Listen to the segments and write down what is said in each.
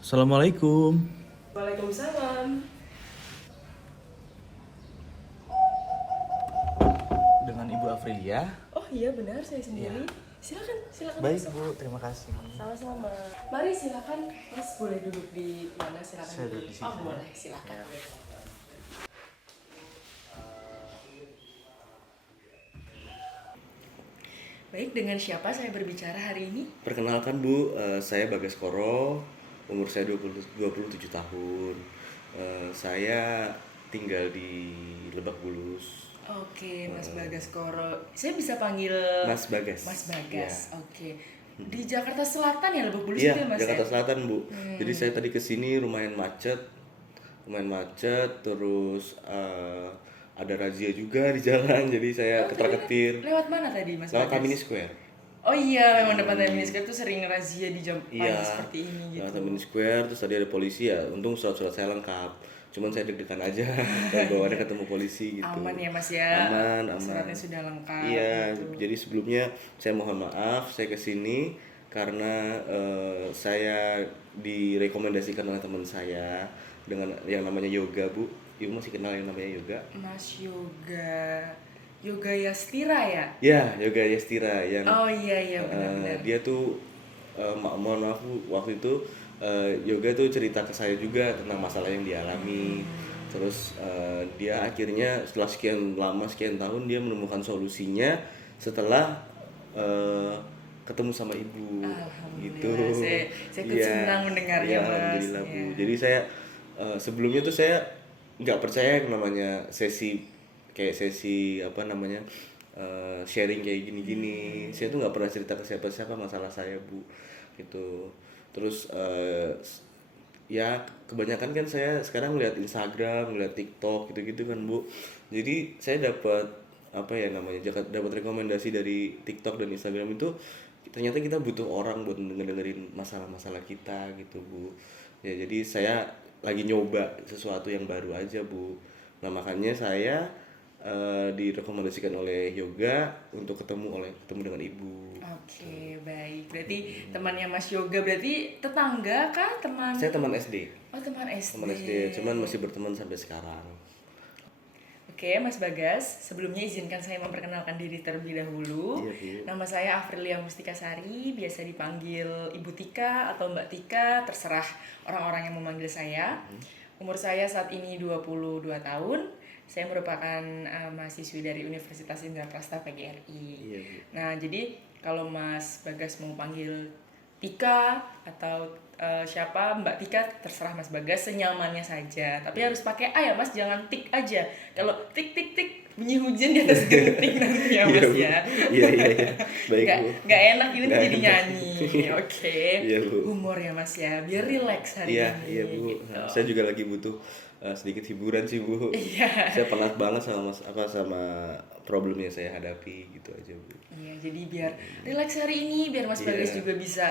Assalamualaikum. Waalaikumsalam. Dengan Ibu Afrilia. Oh iya benar, saya sendiri. Iya. Silakan, silakan Baik masuk. Bu, terima kasih. Sama-sama. Mari silakan, Mas boleh duduk di mana? Silakan. Saya duduk di sini. Oh boleh, silakan. Ya. Baik, dengan siapa saya berbicara hari ini? Perkenalkan Bu, saya Bagas Koro, umur saya 27 tahun. Saya tinggal di Lebak Bulus. Oke, Mas Bagas Koro. Saya bisa panggil Mas Bagas. Mas Bagas. Oke. Di Jakarta Selatan ya, Lebak Bulus Iya, itu ya, Mas Jakarta ya? Selatan Bu. Jadi saya tadi kesini lumayan macet, terus ada razia juga di jalan, jadi saya Oh, tadi ketar-ketir. lewat mana tadi, Mas Lewat Bagas? Tamini Square. Oh iya, memang depan Tamini Square tuh sering razia di jam pagi Iya, seperti ini gitu. lewat Tamini Square, terus tadi ada polisi ya. Untung surat-surat saya lengkap. Cuman saya deg-degan aja kalau bawaannya ketemu polisi gitu. Aman ya Mas ya. Aman. Suratnya sudah lengkap. Iya, gitu. jadi sebelumnya saya mohon maaf, saya kesini karena saya direkomendasikan oleh teman saya dengan yang namanya yoga Bu. Ibu masih kenal yang namanya yoga? Mas Yoga Yastira ya? Ya, yoga Yastira yang Oh iya benar-benar. dia tuh mohon maaf Bu, waktu itu yoga tuh cerita ke saya juga tentang masalah yang dialami. Terus dia akhirnya setelah sekian tahun dia menemukan solusinya setelah eh, ketemu sama ibu gitu. Alhamdulillah. Saya ikut Iya, senang mendengarnya iya, Mas. alhamdulillah Bu. Iya. Jadi saya sebelumnya tuh saya nggak percaya yang namanya sesi apa namanya sharing kayak gini-gini. Saya tuh nggak pernah cerita ke siapa-siapa masalah saya Bu gitu. Terus ya kebanyakan kan saya sekarang ngeliat Instagram, ngeliat TikTok gitu-gitu kan Bu. Jadi saya dapat apa ya namanya dapat rekomendasi dari TikTok dan Instagram itu ternyata kita butuh orang buat ngedengerin masalah-masalah kita gitu Bu. Ya jadi saya lagi nyoba sesuatu yang baru aja Bu. Nah makanya saya direkomendasikan oleh yoga untuk ketemu dengan ibu. Oke, baik. Berarti temannya Mas Yoga berarti tetangga kah? Teman? Saya teman SD, Oh, teman SD. teman SD, cuman masih berteman sampai sekarang. Oke, Mas Bagas, sebelumnya izinkan saya memperkenalkan diri terlebih dahulu. Iya, Bu. Nama saya Afrilia Mustika Sari, biasa dipanggil Ibu Tika atau Mbak Tika, terserah orang-orang yang memanggil saya. Umur saya saat ini 22 tahun. Saya merupakan mahasiswi dari Universitas Indraprasta PGRI. Iya, Bu. Nah, jadi kalau Mas Bagas mau panggil Tika atau siapa Mbak Tika, terserah Mas Bagas senyamannya saja. Tapi harus pakai A ya Mas, jangan tik aja. Kalau tik tik tik bunyi hujan di atas genting nanti ya Mas Bu. ya. Iya. Baik Nggak, Bu. nggak enak ini tuh Nggak jadi enak. nyanyi. Oke. Iya, Bu. Humor ya Mas ya, biar relax hari Iya, ini. iya Bu. Gitu. Saya juga lagi butuh sedikit hiburan sih Bu. Iya. Saya penat banget sama problem yang saya hadapi gitu aja Bu. Iya, jadi biar relax hari ini, biar Mas Iya. Bagas juga bisa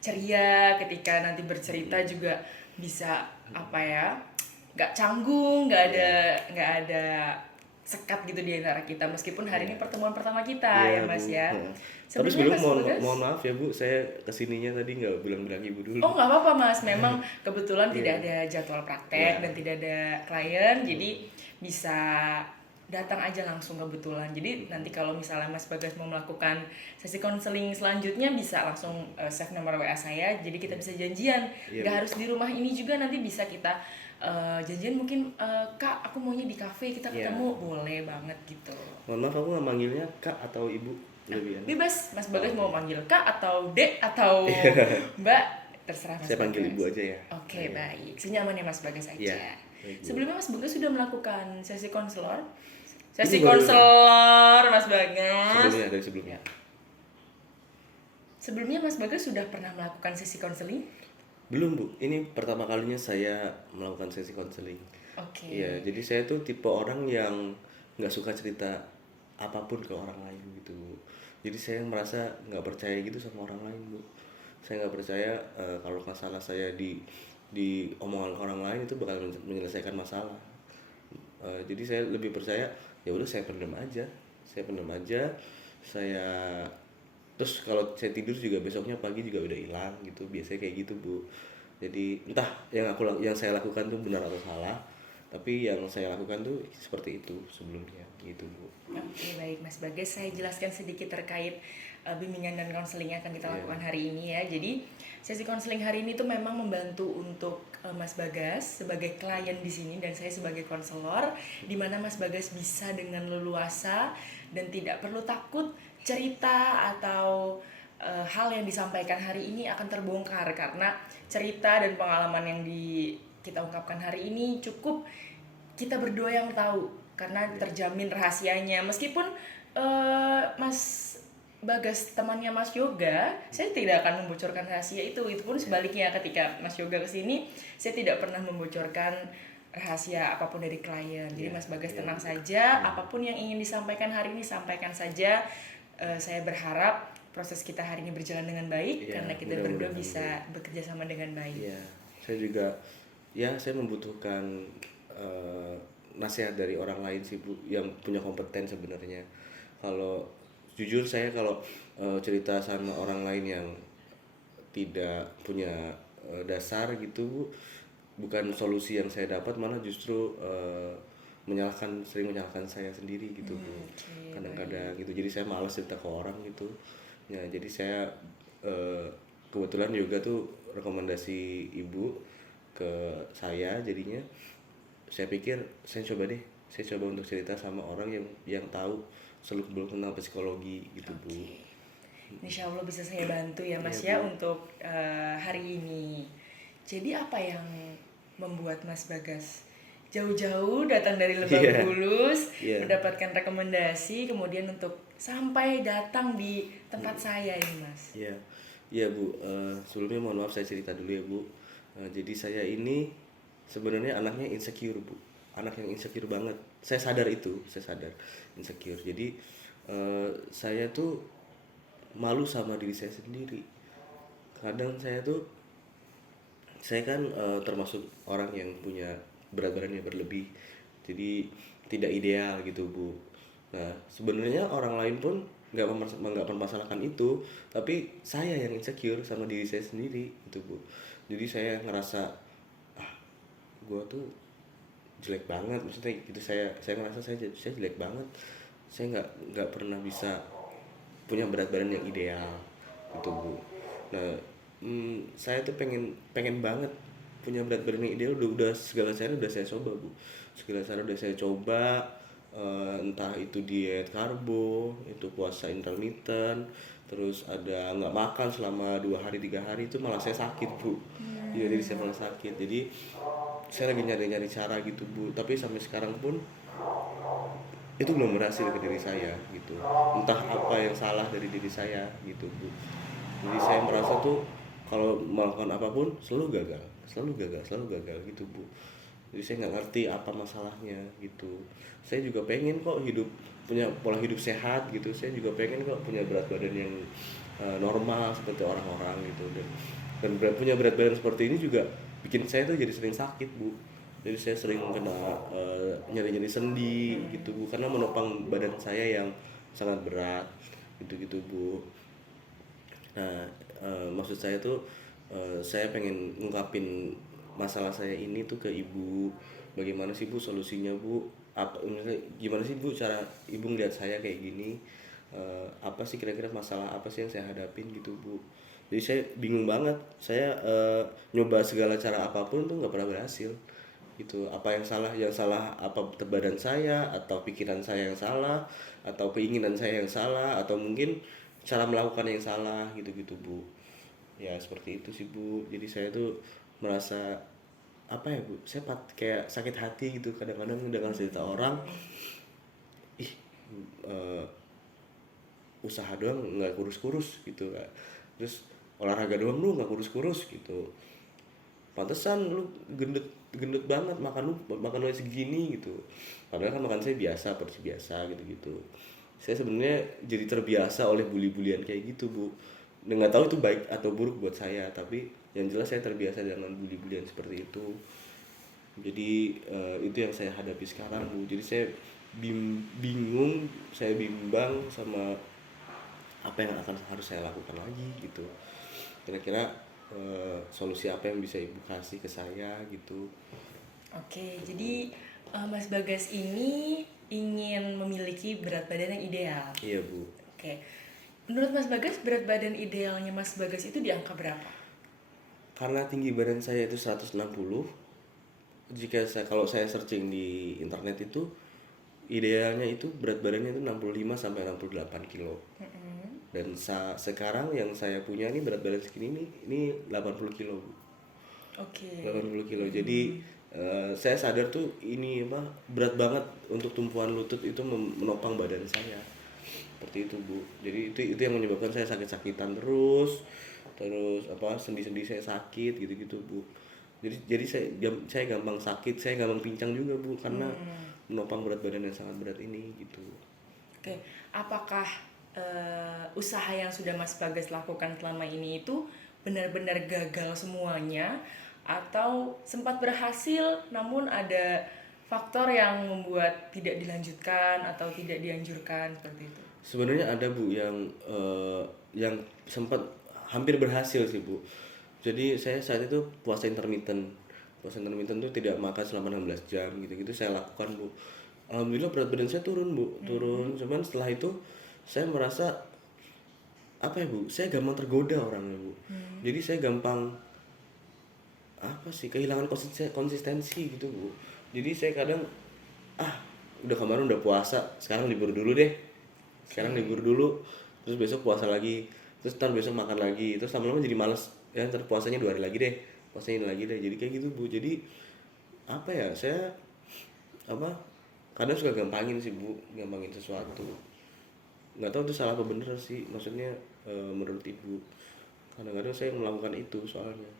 ceria ketika nanti bercerita juga bisa apa ya, nggak canggung, nggak ada sekat gitu di antara kita meskipun hari ini pertemuan pertama kita ya Iya, Mas Bu. ya. Heeh. Tapi Sebelumnya sebelum Mas mohon, Bagas, mohon maaf ya Bu, saya kesininya tadi nggak bilang-bilang ibu dulu. oh nggak apa-apa Mas, memang kebetulan tidak ada jadwal praktek Iya. dan tidak ada klien, jadi bisa datang aja langsung kebetulan. Jadi nanti kalau misalnya Mas Bagas mau melakukan sesi konseling selanjutnya bisa langsung save nomor WA saya, jadi kita bisa janjian. Iya, Nggak Bu. harus di rumah ini juga, nanti bisa kita janjian mungkin Kak, aku maunya di kafe, kita Iya. ketemu, boleh banget gitu. Mohon maaf aku nggak manggilnya Kak atau Ibu lebih enak. Bebas, Mas Bagas mau panggil Kak atau Dek atau Mbak, terserah Mas Saya panggil Bagas. Ibu aja ya. Oke, baik. Senyamannya Mas Bagas aja. Iya, baik, Bu. Sebelumnya Mas Bagas sudah melakukan sesi konselor? Sesi Ini baru- konselor Mas Bagas. Sebelumnya dari sebelumnya. Sebelumnya Mas Bagas sudah pernah melakukan sesi konseling? Belum Bu, ini pertama kalinya saya melakukan sesi konseling. Oke. Iya, jadi saya tuh tipe orang yang nggak suka cerita apapun ke orang lain gitu. Jadi saya merasa nggak percaya gitu sama orang lain Bu. Saya nggak percaya kalau masalah saya di omongan orang lain itu bakal menyelesaikan masalah. Jadi saya lebih percaya ya udah saya pendam aja, saya terus kalau saya tidur juga besoknya pagi juga udah hilang gitu, biasanya kayak gitu Bu. Jadi entah yang saya lakukan tuh benar atau salah, tapi yang saya lakukan tuh seperti itu sebelumnya gitu Bu. Oke, baik Mas Bagas, saya jelaskan sedikit terkait bimbingan dan konseling yang akan kita lakukan hari ini ya. Jadi sesi konseling hari ini tuh memang membantu untuk Mas Bagas sebagai klien di sini dan saya sebagai konselor, di mana Mas Bagas bisa dengan leluasa dan tidak perlu takut cerita atau hal yang disampaikan hari ini akan terbongkar, karena cerita dan pengalaman yang kita ungkapkan hari ini cukup kita berdua yang tahu, karena terjamin rahasianya. Meskipun Mas Bagas temannya Mas Yoga, saya tidak akan membocorkan rahasia itu. Itu pun sebaliknya, ketika Mas Yoga kesini, saya tidak pernah membocorkan rahasia apapun dari klien. Jadi Mas Bagas tenang saja, apapun yang ingin disampaikan hari ini sampaikan saja. Saya berharap proses kita hari ini berjalan dengan baik, karena kita berdua bisa bekerja sama dengan baik. Iya, saya juga saya membutuhkan nasihat dari orang lain sih Bu, yang punya kompeten sebenarnya. Kalau jujur saya kalau cerita sama orang lain yang tidak punya dasar gitu Bu, bukan solusi yang saya dapat, malah justru sering menyalahkan saya sendiri gitu Bu. Kadang-kadang gitu, jadi saya malas cerita ke orang gitu ya. Jadi saya kebetulan juga tuh rekomendasi ibu ke saya, jadinya saya pikir saya coba untuk cerita sama orang yang tahu seluk-beluk tentang psikologi gitu Bu. Insya Allah bisa saya bantu ya Mas ya untuk hari ini. Jadi apa yang membuat Mas Bagas jauh-jauh datang dari Lebak Bulus mendapatkan rekomendasi, kemudian untuk sampai datang di tempat saya ini Mas? Iya Bu, sebelumnya mohon maaf saya cerita dulu ya Bu. Jadi saya ini sebenarnya anaknya insecure Bu, anak yang insecure banget. Saya sadar insecure. Jadi saya tuh malu sama diri saya sendiri. Kadang saya kan termasuk orang yang punya berat badan yang berlebih, jadi tidak ideal gitu Bu. Nah sebenarnya orang lain pun nggak mempermasalahkan itu, tapi saya yang insecure sama diri saya sendiri gitu Bu. Jadi saya ngerasa gue tuh jelek banget, maksudnya gitu. Saya ngerasa saya jelek banget, saya nggak pernah bisa punya berat badan yang ideal gitu Bu. Nah saya tuh pengen banget punya berat badan yang ideal. Udah segala cara udah saya coba Bu, entah itu diet karbo, itu puasa intermittent, terus ada nggak makan selama 2 hari 3 hari, itu malah saya sakit Bu. Jadi saya malah sakit. Jadi saya lagi nyari cara gitu Bu, tapi sampai sekarang pun itu belum berhasil ke diri saya gitu. Entah apa yang salah dari diri saya gitu Bu. Jadi saya merasa tuh kalau melakukan apapun selalu gagal gitu Bu. Jadi saya nggak ngerti apa masalahnya gitu. Saya juga pengen kok punya pola hidup sehat gitu. Saya juga pengen kok punya berat badan yang normal seperti orang-orang gitu. Dan punya berat badan seperti ini juga bikin saya tuh jadi sering sakit Bu. Jadi saya sering kena nyeri-nyeri sendi gitu Bu, karena menopang badan saya yang sangat berat gitu Bu. Nah maksud saya tuh saya pengen ngungkapin masalah saya ini tuh ke ibu. Bagaimana sih Bu solusinya Bu? Gimana sih Bu cara ibu ngeliat saya kayak gini? Apa sih kira-kira masalah apa sih yang saya hadapin gitu Bu? Jadi saya bingung banget. Saya nyoba segala cara apapun tuh nggak pernah berhasil gitu. Apa yang salah apa badan saya, atau pikiran saya yang salah, atau keinginan saya yang salah, atau mungkin cara melakukan yang salah gitu Bu. Ya seperti itu sih Bu. Jadi saya tuh merasa apa ya Bu, saya kayak sakit hati gitu kadang-kadang dengan cerita orang. Usaha doang nggak kurus-kurus gitu, terus olahraga doang lu nggak kurus-kurus gitu, pantesan lu gendut banget, makan lu segini gitu. Padahal kan makan saya biasa, porsi biasa gitu. Saya sebenarnya jadi terbiasa oleh bully-bulian kayak gitu Bu. Nggak tahu itu baik atau buruk buat saya, tapi yang jelas saya terbiasa dengan bully-bulian seperti itu. Jadi itu yang saya hadapi sekarang Bu. Jadi saya bingung, saya bimbang sama apa yang harus saya lakukan lagi gitu. Kira-kira solusi apa yang bisa ibu kasih ke saya gitu. Oke, jadi Mas Bagas ini ingin memiliki berat badan yang ideal. Iya bu. Oke, menurut Mas Bagas berat badan idealnya Mas Bagas itu di angka berapa? Karena tinggi badan saya itu 160, kalau saya searching di internet itu idealnya itu berat badannya itu 65 sampai 68 kilo. Dan sekarang yang saya punya ini berat badan segini ini 80 kilo bu. Oke. 80 kilo. Jadi saya sadar tuh ini apa berat banget untuk tumpuan lutut itu menopang badan saya. Seperti itu bu. Jadi itu yang menyebabkan saya sakit-sakitan terus apa sendi-sendi saya sakit gitu-gitu bu. Jadi saya gampang sakit, saya gampang pincang juga bu karena menopang berat badan yang sangat berat ini gitu. Oke, apakah usaha yang sudah Mas Bagas lakukan selama ini itu benar-benar gagal semuanya atau sempat berhasil namun ada faktor yang membuat tidak dilanjutkan atau tidak dianjurkan seperti itu? Sebenarnya ada bu yang sempat hampir berhasil sih bu. Jadi saya saat itu puasa intermittent. Puasa intermittent tuh tidak makan selama 16 jam gitu-gitu saya lakukan bu. Alhamdulillah berat badan saya turun bu, turun. Cuman setelah itu saya merasa apa ya bu? Saya gampang tergoda orangnya bu. Jadi saya gampang apa sih kehilangan konsistensi gitu bu. Jadi saya kadang udah kemarin udah puasa, sekarang libur dulu deh. Sekarang libur dulu, terus besok puasa lagi, terus ntar besok makan lagi, terus lama-lama jadi males. Ya ntar puasanya 2 hari lagi deh, puasanya ini lagi deh. Jadi kayak gitu bu. Jadi apa ya saya apa kadang suka gampangin sih bu, gampangin sesuatu. Nggak tahu itu salah apa bener sih, maksudnya menurut ibu. Kadang-kadang saya melakukan itu soalnya.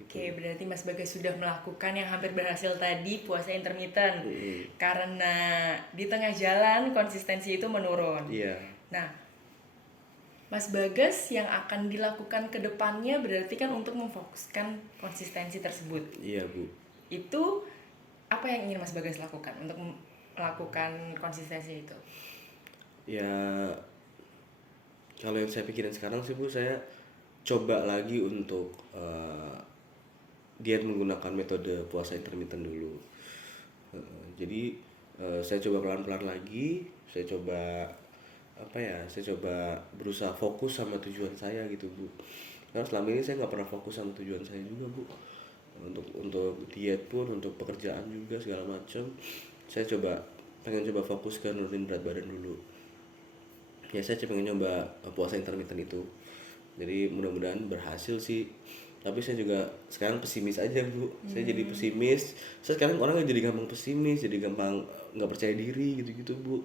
Oke, berarti Mas Bagas sudah melakukan yang hampir berhasil tadi, puasa intermittent. Karena di tengah jalan konsistensi itu menurun. Iya. Nah, Mas Bagas yang akan dilakukan ke depannya berarti kan untuk memfokuskan konsistensi tersebut. Iya bu. Itu apa yang ingin Mas Bagas lakukan untuk melakukan konsistensi itu? Ya kalau yang saya pikirin sekarang sih bu, saya coba lagi untuk diet menggunakan metode puasa intermittent dulu. Jadi saya coba pelan-pelan lagi, saya coba apa ya, saya coba berusaha fokus sama tujuan saya gitu bu. Karena selama ini saya nggak pernah fokus sama tujuan saya juga bu. Untuk diet pun, untuk pekerjaan juga segala macam, saya pengen coba fokus ke nurunin berat badan dulu. Ya saya pengen nyoba puasa intermittent itu. Jadi mudah-mudahan berhasil sih. Tapi saya juga sekarang pesimis aja bu. Saya jadi pesimis. Saya sekarang orangnya jadi gampang pesimis, jadi gampang nggak percaya diri gitu-gitu bu.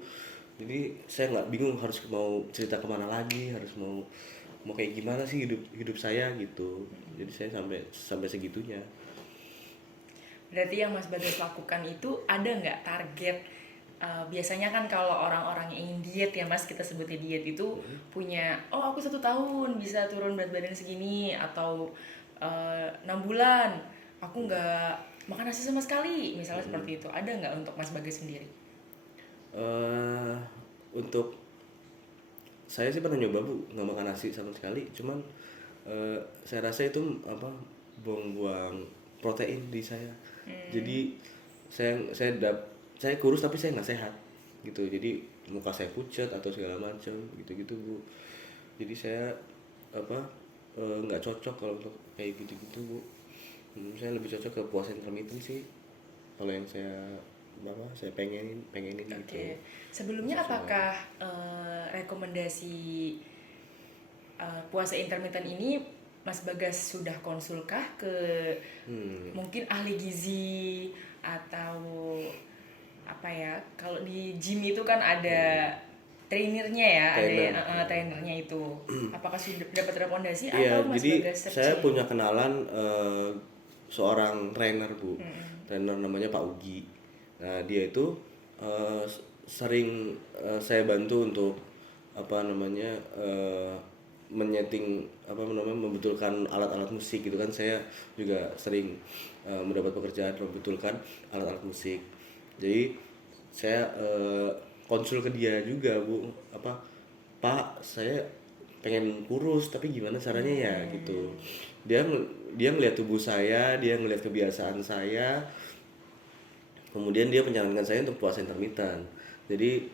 Jadi saya nggak bingung harus mau cerita kemana lagi, harus mau kayak gimana sih hidup saya gitu. Jadi saya sampai segitunya. Berarti yang Mas Bagas lakukan itu ada nggak target? Biasanya kan kalau orang-orang yang ingin diet ya Mas, kita sebutnya diet itu punya, oh aku 1 tahun bisa turun berat badan segini, atau 6 bulan aku nggak makan nasi sama sekali, misalnya seperti itu. Ada nggak untuk Mas Bagas sendiri? Untuk saya sih pernah nyoba bu nggak makan nasi sama sekali, cuman saya rasa itu apa buang-buang protein di saya. Jadi saya kurus tapi saya nggak sehat gitu. Jadi muka saya pucat atau segala macam gitu-gitu bu. Jadi saya apa nggak cocok kalau untuk kayak gitu-gitu bu. Saya lebih cocok ke puasa intermittent sih kalau yang saya pengenin gitu. Oke. Sebelumnya apakah rekomendasi puasa intermittent ini Mas Bagas sudah konsulkah ke mungkin ahli gizi atau apa ya? Kalau di gym itu kan ada trainernya ya, trainernya itu. Apakah sudah dapat rekomendasi Iya, atau Mas jadi Bagas saya searching? punya kenalan seorang trainer bu, trainer namanya Pak Ugi. Nah dia itu sering saya bantu untuk apa namanya membetulkan alat-alat musik gitu kan. Saya juga sering mendapat pekerjaan membetulkan alat-alat musik. Jadi saya konsul ke dia juga bu, apa Pak saya pengen kurus tapi gimana caranya ya gitu. Dia ngelihat tubuh saya, dia ngelihat kebiasaan saya, kemudian dia menyarankan saya untuk puasa intermittent. Jadi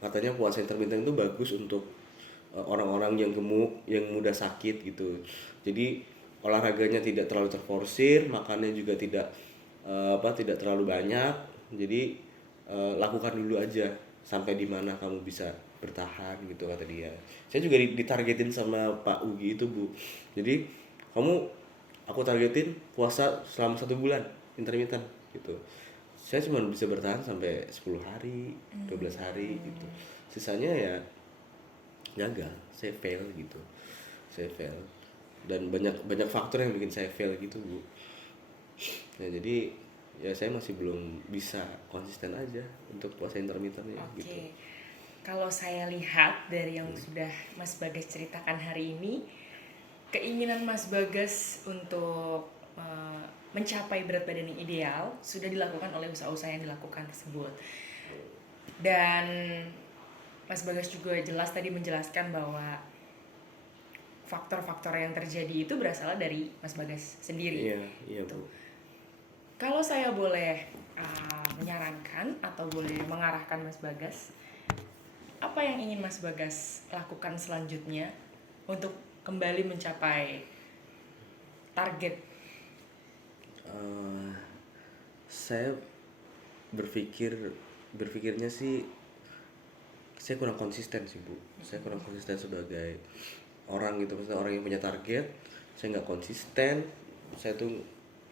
katanya puasa intermittent itu bagus untuk orang-orang yang gemuk, yang mudah sakit gitu. Jadi olahraganya tidak terlalu terforsir, makannya juga tidak terlalu banyak. Jadi lakukan dulu aja sampai di mana kamu bisa bertahan gitu kata dia. Saya juga ditargetin sama Pak Ugi itu Bu. Jadi aku targetin puasa selama 1 bulan intermittent gitu. Saya cuma bisa bertahan sampai 10 hari, 12 hari gitu. Sisanya ya gagal, saya fail gitu. Saya fail. Dan banyak faktor yang bikin saya fail gitu, Bu. Nah, jadi ya saya masih belum bisa konsisten aja untuk puasa intermittent ya Oke. gitu. Kalau saya lihat dari yang sudah Mas Bagas ceritakan hari ini, keinginan Mas Bagas untuk mencapai berat badan yang ideal sudah dilakukan oleh usaha-usaha yang dilakukan tersebut. Dan Mas Bagas juga jelas tadi menjelaskan bahwa faktor-faktor yang terjadi itu berasal dari Mas Bagas sendiri. Iya Bu. Kalau saya boleh menyarankan atau boleh mengarahkan Mas Bagas, apa yang ingin Mas Bagas lakukan selanjutnya untuk kembali mencapai target? Saya berpikirnya sih saya kurang konsisten sih Bu. Saya kurang konsisten sebagai orang gitu, maksudnya orang yang punya target. Saya nggak konsisten, saya tuh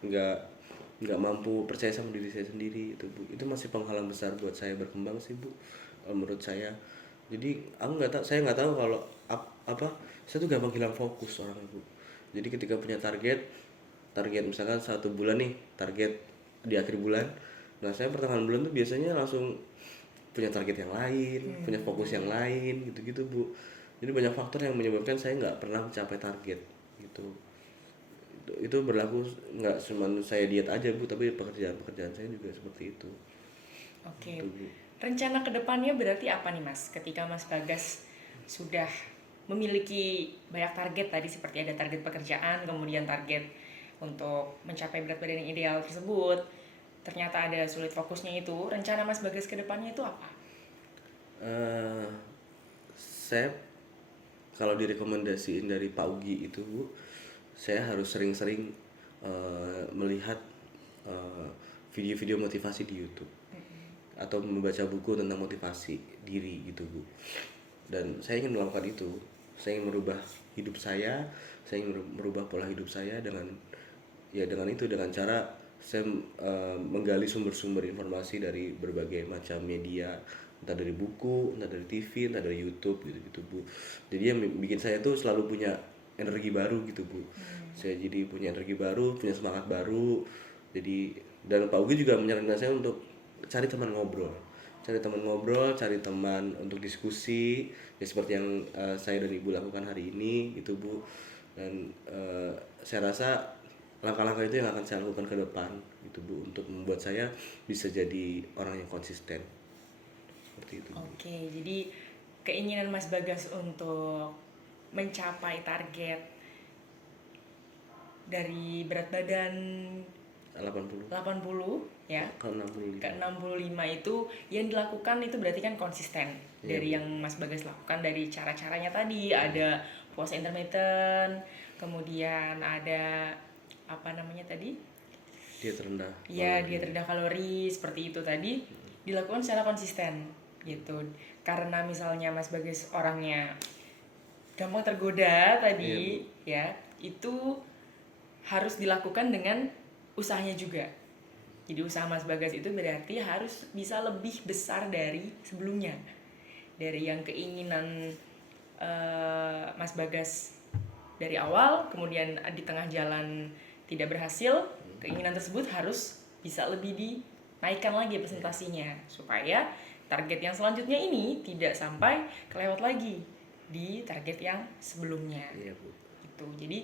nggak mampu percaya sama diri saya sendiri itu Bu. Itu masih penghalang besar buat saya berkembang sih Bu, menurut saya. Jadi saya nggak tahu kalau saya tuh gampang hilang fokus orang Bu. Jadi ketika punya target misalkan 1 bulan nih, target di akhir bulan, nah saya pertengahan bulan tuh biasanya langsung punya target yang lain, punya fokus yang lain gitu-gitu Bu. Jadi banyak faktor yang menyebabkan saya nggak pernah mencapai target gitu. Itu berlaku nggak cuma saya diet aja Bu, tapi pekerjaan saya juga seperti itu. Oke. Gitu, Bu. Rencana kedepannya berarti apa nih Mas? Ketika Mas Bagas sudah memiliki banyak target tadi, seperti ada target pekerjaan, kemudian target untuk mencapai berat badan yang ideal tersebut, ternyata ada sulit fokusnya itu, rencana Mas Bagas kedepannya itu apa? Saya kalau direkomendasiin dari Pak Ugi itu Bu, saya harus sering-sering melihat video-video motivasi di YouTube atau membaca buku tentang motivasi diri gitu Bu. Dan saya ingin melakukan itu. Saya ingin merubah hidup saya ingin merubah pola hidup saya dengan cara saya menggali sumber-sumber informasi dari berbagai macam media, entah dari buku, entah dari TV, entah dari YouTube gitu Bu. Jadi yang bikin saya tuh selalu punya energi baru gitu Bu. Saya jadi punya energi baru, punya semangat baru. Jadi dan Pak Ugi juga menyarankan saya untuk cari teman ngobrol, cari teman untuk diskusi ya seperti yang saya dan Ibu lakukan hari ini gitu Bu. Dan saya rasa langkah-langkah itu yang akan saya lakukan ke depan gitu Bu, untuk membuat saya bisa jadi orang yang konsisten seperti itu Bu. Oke, jadi keinginan Mas Bagas untuk mencapai target dari berat badan 80 ya ke 65. ke 65 itu yang dilakukan itu berarti kan konsisten. Dari yang Mas Bagas lakukan, dari cara-caranya tadi, ada puasa intermittent, kemudian ada apa namanya tadi? Diet rendah. Ya, diet rendah kalori seperti itu tadi dilakukan secara konsisten gitu. Karena misalnya Mas Bagas orangnya gampang tergoda tadi, ya, itu harus dilakukan dengan usahanya juga. Jadi usaha Mas Bagas itu berarti harus bisa lebih besar dari sebelumnya. Dari yang keinginan Mas Bagas dari awal, kemudian di tengah jalan tidak berhasil, keinginan tersebut harus bisa lebih dinaikkan lagi presentasinya supaya target yang selanjutnya ini tidak sampai kelewat lagi di target yang sebelumnya. Iya Bu. Gitu. Jadi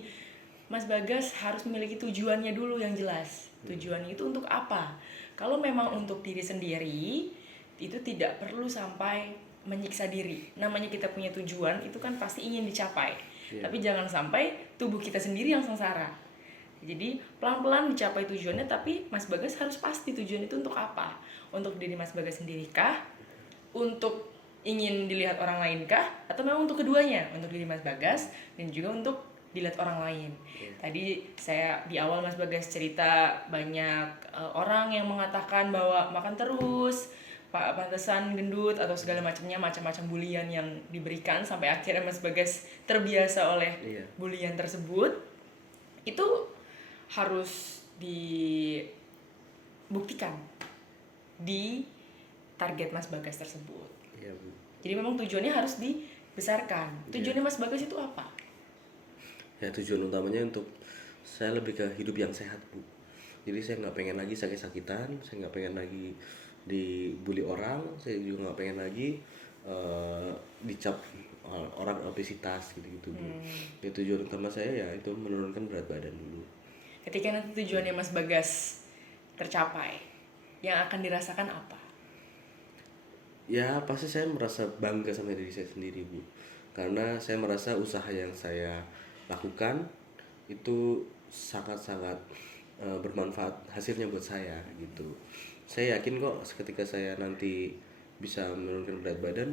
Mas Bagas harus memiliki tujuannya dulu yang jelas. Tujuannya itu untuk apa? Kalau memang untuk diri sendiri, itu tidak perlu sampai menyiksa diri. Namanya kita punya tujuan itu kan pasti ingin dicapai. Iya. Tapi jangan sampai tubuh kita sendiri yang sengsara. Jadi pelan-pelan dicapai tujuannya, tapi Mas Bagas harus pasti tujuan itu untuk apa? Untuk diri Mas Bagas sendiri kah? Untuk ingin dilihat orang lain kah? Atau memang untuk keduanya? Untuk diri Mas Bagas dan juga untuk dilihat orang lain. Tadi saya di awal Mas Bagas cerita banyak orang yang mengatakan bahwa makan terus, Pak pantesan gendut atau segala macamnya, macam-macam bulian yang diberikan sampai akhirnya Mas Bagas terbiasa oleh Iya. bulian tersebut. Itu harus dibuktikan di target Mas Bagas tersebut. Iya, Bu. Jadi memang tujuannya harus dibesarkan. Tujuannya Mas Bagas itu apa? Ya tujuan utamanya untuk saya lebih ke hidup yang sehat, Bu. Jadi saya nggak pengen lagi sakit-sakitan, saya nggak pengen lagi dibully orang, saya juga nggak pengen lagi dicap orang obesitas gitu-gitu, Bu. Ya tujuan utama saya ya itu menurunkan berat badan dulu. Ketika nanti tujuannya Mas Bagas tercapai, yang akan dirasakan apa? Ya pasti saya merasa bangga sama diri saya sendiri, Bu. Karena saya merasa usaha yang saya lakukan itu sangat-sangat bermanfaat hasilnya buat saya gitu. Saya yakin kok ketika saya nanti bisa menurunkan berat badan,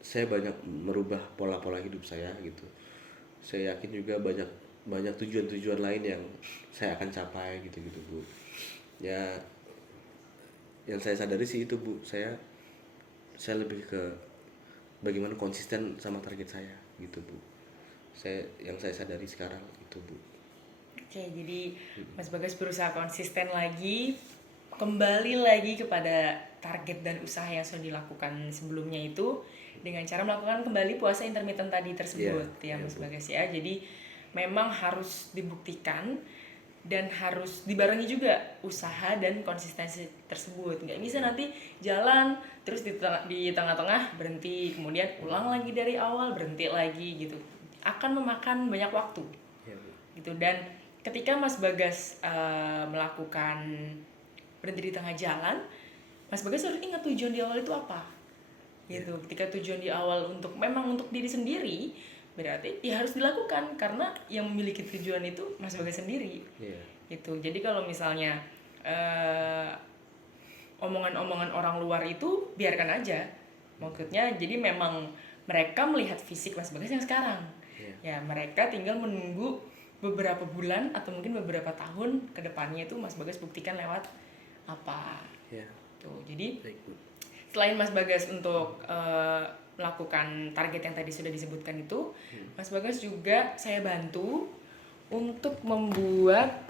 saya banyak merubah pola-pola hidup saya gitu. Saya yakin juga banyak tujuan-tujuan lain yang saya akan capai gitu-gitu, Bu. Ya yang saya sadari sih itu, Bu. Saya lebih ke bagaimana konsisten sama target saya gitu, Bu. Yang saya sadari sekarang itu, Bu. Oke, jadi Mas Bagas berusaha konsisten lagi, kembali lagi kepada target dan usaha yang sudah dilakukan sebelumnya itu dengan cara melakukan kembali puasa intermittent tadi tersebut, ya Mas Bagas ya. Jadi memang harus dibuktikan dan harus dibarengi juga usaha dan konsistensi tersebut. Nggak bisa nanti jalan terus di tengah-tengah berhenti, kemudian ulang lagi dari awal, berhenti lagi gitu. Akan memakan banyak waktu. Ya, Bu. Gitu. Dan ketika Mas Bagas melakukan berhenti di tengah jalan, Mas Bagas harus ingat tujuan di awal itu apa. Gitu. Ketika tujuan di awal memang untuk diri sendiri, berarti ya harus dilakukan karena yang memiliki tujuan itu Mas Bagas sendiri. Iya. Gitu. Jadi kalau misalnya omongan-omongan orang luar itu biarkan aja. Maksudnya jadi memang mereka melihat fisik Mas Bagas yang sekarang. Ya, mereka tinggal menunggu beberapa bulan atau mungkin beberapa tahun ke depannya itu Mas Bagas buktikan lewat apa. Ya. Tuh. Jadi Baik, Bu. selain Mas Bagas untuk melakukan target yang tadi sudah disebutkan itu, Mas Bagas juga saya bantu untuk membuat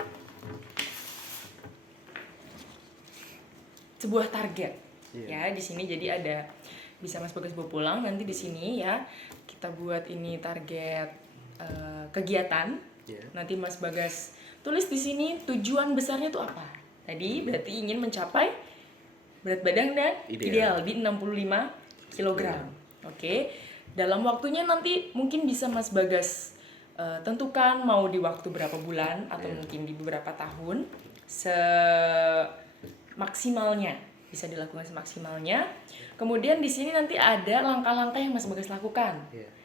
sebuah target. Ya, di sini jadi ada bisa Mas Bagas bawa pulang nanti di sini ya. Kita buat ini target kegiatan. Nanti Mas Bagas tulis di sini tujuan besarnya itu apa. Tadi berarti ingin mencapai berat badan dan ideal di 65 kg. Oke. Dalam waktunya nanti mungkin bisa Mas Bagas tentukan mau di waktu berapa bulan atau mungkin di beberapa tahun semaksimalnya, bisa dilakukan semaksimalnya. Kemudian di sini nanti ada langkah-langkah yang Mas Bagas lakukan.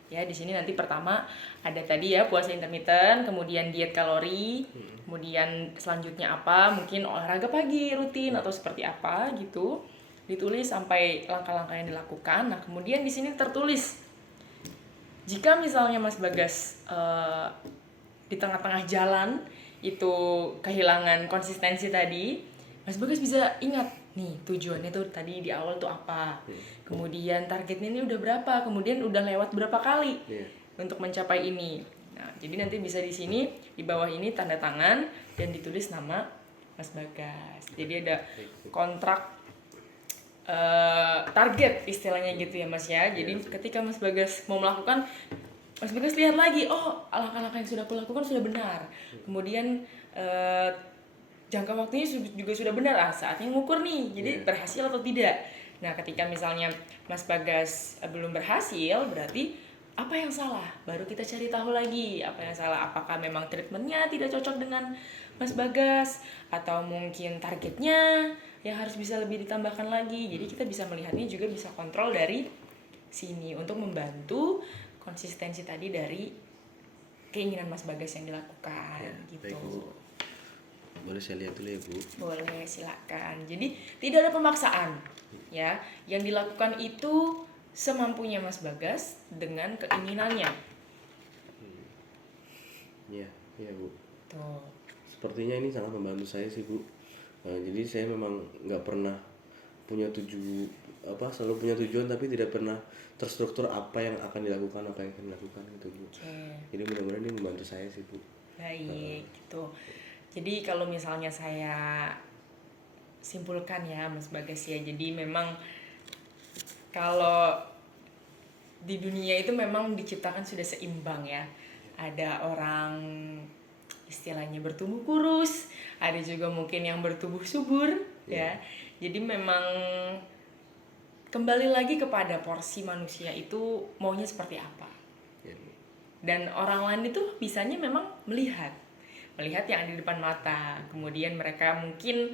Ya, di sini nanti pertama ada tadi ya puasa intermittent, kemudian diet kalori, kemudian selanjutnya apa? Mungkin olahraga pagi rutin atau seperti apa gitu. Ditulis sampai langkah-langkah yang dilakukan. Nah, kemudian di sini tertulis jika misalnya Mas Bagas di tengah-tengah jalan itu kehilangan konsistensi tadi, Mas Bagas bisa ingat nih tujuannya tuh tadi di awal tuh apa, kemudian targetnya ini udah berapa, kemudian udah lewat berapa kali untuk mencapai ini. Nah, jadi nanti bisa di sini di bawah ini tanda tangan dan ditulis nama Mas Bagas. Jadi ada kontrak target istilahnya gitu ya Mas ya. Jadi ketika Mas Bagas mau melakukan, Mas Bagas lihat lagi, oh langkah-langkah yang sudah aku lakukan sudah benar. Kemudian jangka waktunya juga sudah benar, saatnya ngukur nih, jadi berhasil atau tidak. Nah, ketika misalnya Mas Bagas belum berhasil, berarti apa yang salah? Baru kita cari tahu lagi apa yang salah. Apakah memang treatmentnya tidak cocok dengan Mas Bagas, atau mungkin targetnya yang harus bisa lebih ditambahkan lagi. Jadi kita bisa melihatnya juga bisa kontrol dari sini untuk membantu konsistensi tadi dari keinginan Mas Bagas yang dilakukan Ya, gitu. baik Bu. Boleh saya lihat dulu ya Bu. Boleh, silakan. Jadi tidak ada pemaksaan ya. Yang dilakukan itu semampunya Mas Bagas dengan keinginannya. Iya, iya Bu. Tuh. Sepertinya ini sangat membantu saya sih Bu. Jadi saya memang nggak pernah selalu punya tujuan tapi tidak pernah terstruktur apa yang akan dilakukan gitu Bu. Oke. Jadi mudah-mudahan ini membantu saya sih Bu. Baik, gitu. Jadi kalau misalnya saya simpulkan ya Mas Bagas ya. Jadi memang kalau di dunia itu memang diciptakan sudah seimbang ya. Ada orang istilahnya bertubuh kurus, ada juga mungkin yang bertubuh subur ya. Jadi memang kembali lagi kepada porsi manusia itu maunya seperti apa. Ya, Bu. Dan orang lain itu bisanya memang melihat yang ada di depan mata. Kemudian mereka mungkin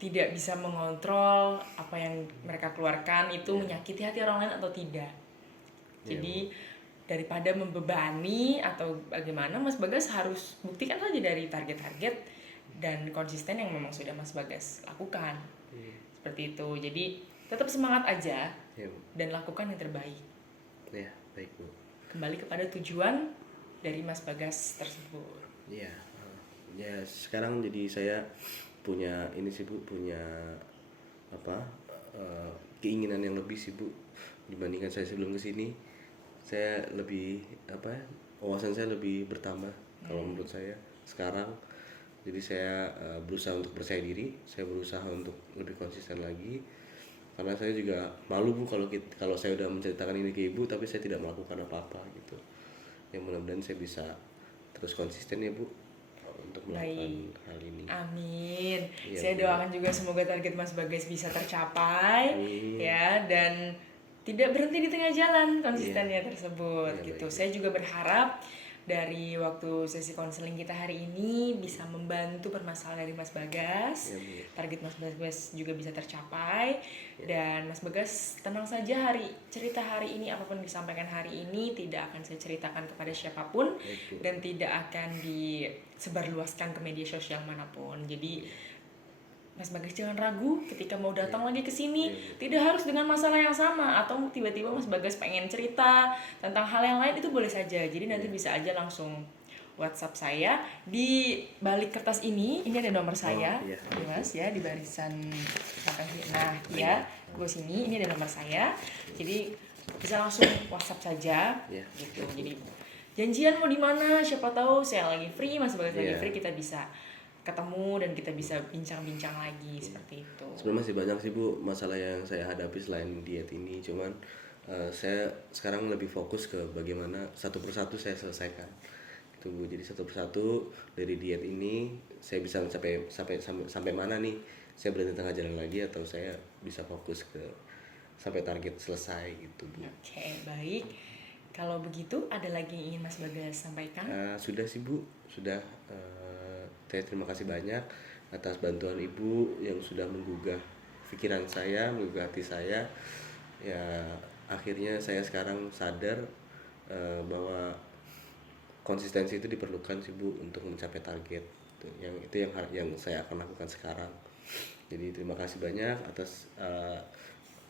tidak bisa mengontrol apa yang mereka keluarkan itu menyakiti hati orang lain atau tidak. Jadi daripada membebani atau bagaimana, Mas Bagas harus buktikan saja dari target-target dan konsisten yang memang sudah Mas Bagas lakukan. Seperti itu. Jadi tetap semangat aja Ya, Bu. dan lakukan yang terbaik. Ya, baik Bu. Kembali kepada tujuan dari Mas Bagas tersebut. Iya. Ya, sekarang jadi saya punya ini sih Bu, punya keinginan yang lebih sih Bu dibandingkan saya sebelum kesini. Saya lebih wawasan saya lebih bertambah kalau menurut saya sekarang. Jadi saya berusaha untuk percaya diri, saya berusaha untuk lebih konsisten lagi. Karena saya juga malu Bu kalau saya udah menceritakan ini ke Ibu tapi saya tidak melakukan apa-apa gitu. Yang mudah-mudahan saya bisa terus konsisten ya Bu untuk melakukan hal ini. Amin. Iya, Saya Bu. doakan juga semoga target Mas Bagas bisa tercapai ya, dan tidak berhenti di tengah jalan konsistennya tersebut Iya, gitu. baik. Saya juga berharap dari waktu sesi konseling kita hari ini bisa membantu permasalahan dari Mas Bagas. Iya, Bu. Target Mas Bagas juga bisa tercapai dan Mas Bagas tenang saja, cerita hari ini apapun yang disampaikan hari ini tidak akan saya ceritakan kepada siapapun Baik, Bu. dan tidak akan disebarluaskan ke media sosial manapun. Jadi Mas Bagas jangan ragu ketika mau datang lagi ke sini. Tidak harus dengan masalah yang sama atau tiba-tiba Mas Bagas pengen cerita tentang hal yang lain, itu boleh saja. Jadi nanti bisa aja langsung WhatsApp saya di balik kertas ini ada nomor saya, iya. Mas ya, di barisan belakang sini. Nah, ya, gue sini ini ada nomor saya. Jadi bisa langsung WhatsApp saja Iya. gitu. Jadi janjian mau di mana, siapa tahu saya lagi free, Mas Bagas lagi Iya. free, kita bisa ketemu dan kita bisa bincang-bincang lagi seperti itu. Sebenarnya masih banyak sih Bu masalah yang saya hadapi selain diet ini, cuman saya sekarang lebih fokus ke bagaimana satu persatu saya selesaikan gitu Bu. Jadi satu persatu dari diet ini saya bisa sampai mana nih, saya berhenti tengah jalan lagi atau saya bisa fokus ke sampai target selesai gitu Bu. Oke, baik. Kalau begitu ada lagi yang ingin Mas Bagas sampaikan? Sudah sih Bu, sudah. Saya terima kasih banyak atas bantuan Ibu yang sudah menggugah pikiran saya, menggugah hati saya. Ya, akhirnya saya sekarang sadar bahwa konsistensi itu diperlukan sih Bu untuk mencapai target. Itu yang saya akan lakukan sekarang. Jadi terima kasih banyak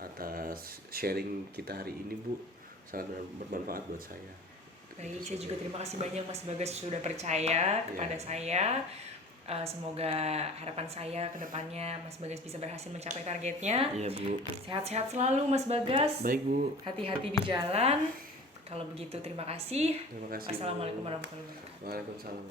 atas sharing kita hari ini Bu, sangat bermanfaat buat saya. Baik, saya juga terima kasih banyak Mas Bagas sudah percaya kepada saya. Semoga harapan saya ke depannya Mas Bagas bisa berhasil mencapai targetnya. Iya Bu. Sehat-sehat selalu Mas Bagas. Baik Bu. Hati-hati di jalan. Kalau begitu terima kasih. Terima kasih. Bu. Wassalamualaikum warahmatullahi wabarakatuh. Waalaikumsalam.